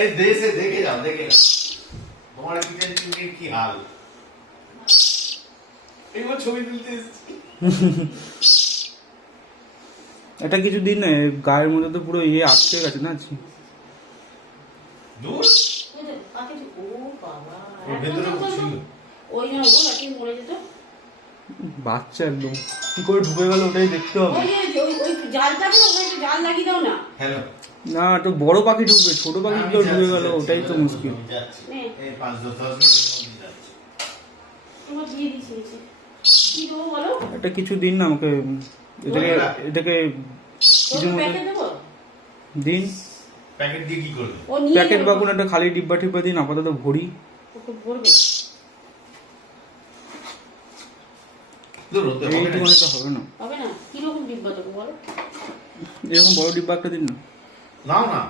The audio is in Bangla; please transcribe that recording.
এই দেশে দেখে যাও তোমার কিচেন চিমনির কি হাল। এইবার ছবি তুলতে এসেছি। এটা কিছুদিন গায়ের মধ্যে তো পুরো ইয়ে আটকে গেছে না। দূর ও বাবা ভেতরে ছিল ওই জন্য ও নাকি মরে যেত। বাচ্চা একদম কি করে ঢুকে গেল ওটাই দেখতে হবে। ওই জালটাকে ওখানে জাল লাগিয়ে দাও না। হ্যালো না তো বড় পাখি ঢুকবে, ছোট পাখি কেউ ঢুকে গেল ওটাই তো মুশকিল। এই 5-10 মিনিট যাচ্ছে তোমার দিয়ে দিয়েছি কি দেবো বলো। এটা কিছু দিন না আমাকে এটাকে কিছু প্যাকেট দেবো দিন। প্যাকেট দিয়ে কি করবে? ও নিয়ে প্যাকেট বা কোনো একটা খালি ডিব্বা টিব্বা দিন, আপাতত ভরি। ওকে ভরবে এইটুকু একটা হবে না। হবে না। কিরকম ডিব্বা দেবো বলো। এরকম বড় ডিব্বা একটা দিন না। নাও না